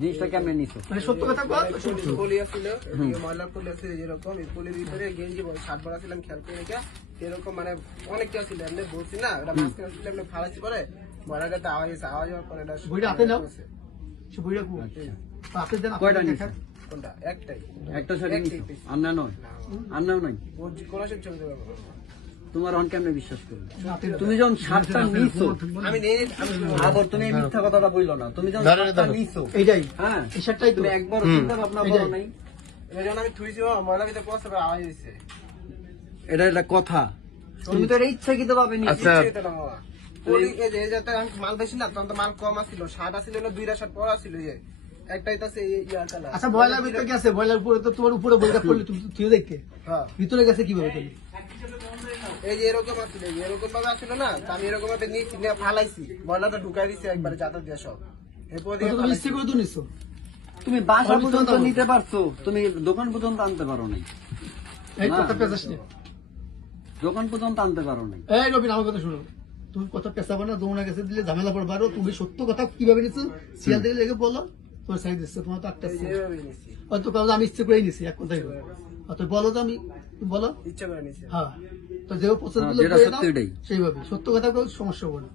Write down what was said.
জিনিসটা কেমনে নিছো? মানে সত্য কথা বল সত্য। পলি আছিল ময়লার পলি আছে যেরকম এই পলির ভিতরে গেঞ্জি বল শার্ট পরা ছিলাম খেয়াল করে রেখে এরকম মানে অনেক কিছু ছিল এমনি বলছি না ওটা মাঝখানে ছিল এমনি ফালাইছি পরে ময়লাটাতে আওয়াজ হয়েছে আওয়াজ হওয়ার পরে এটা বইটা হাতে নাও। সে বইটা কো আপনি দেন আপনি কয়টা নিছো? কোনটা? একটাই। একটা একটাই নিছো। আমরা নয়? আমরাও নাই ও কোনো সময় ছবি না। তোমার অন কেমনে বিশ্বাস করবে? তুমি যখন সাতটা নিছো আমি আবার তুমি এই মিথ্যা কথাটা বলল না। তুমি যখন সাতটা নিছো এইটাই। হ্যাঁ তো। তুমি একবার চিন্তা ভাবনা করো নাই। এটা যখন আমি থুইছি ও ময়লার ভিতরে আওয়াজ এটা একটা কথা। তুমি তো এটা ইচ্ছাকৃত ভাবে নিছো আচ্ছা। মাল বেশি না তখন তো মাল কম আছিল। শার্ট আছিল না দুইটা শার্ট পরা ছিল যে। একটাই তো আছে ইয়ার কালার। আচ্ছা বয়লার ভিতরে গেছে বয়লার উপরে তো তোমার উপরে বইটা পড়লে তুমি তুই দেখতে। হ্যাঁ। ভিতরে গেছে কীভাবে তুমি? এই যে এরকম আছিল এরকম ভাবে আছিল না আমি এরকম ভাবে নিয়েছি নিয়ে ফালাইছি। ময়লাটা ঢুকাই দিছি একবারে জাতা দিয়ে সব এরপর তুমি ইচ্ছে করে তো নিছো। তুমি বাসা পর্যন্ত নিতে পারছ তুমি দোকান পর্যন্ত আনতে পারো নাই। দোকান পর্যন্ত আনতে পারো নাই। এই রবিন আমার কথা শুনো। তুমি কথা পেঁচাবো না দৌড়া গেছে দিলে ঝামেলা পড়বে আরও। তুমি সত্য কথা কীভাবে নিছো? সিয়াল থেকে লেগে বলো। তোমার সাইড দিচ্ছে তোমার তো আটটা নিয়েছি আমি ইচ্ছে করেই নিছি এক কথাই বলো বলো তো আমি তুমি বলো। ইচ্ছা করে হ্যাঁ তো যেভাবে পছন্দ হ্যাঁ। সেইভাবে। সত্য কথা কেউ সমস্যা না।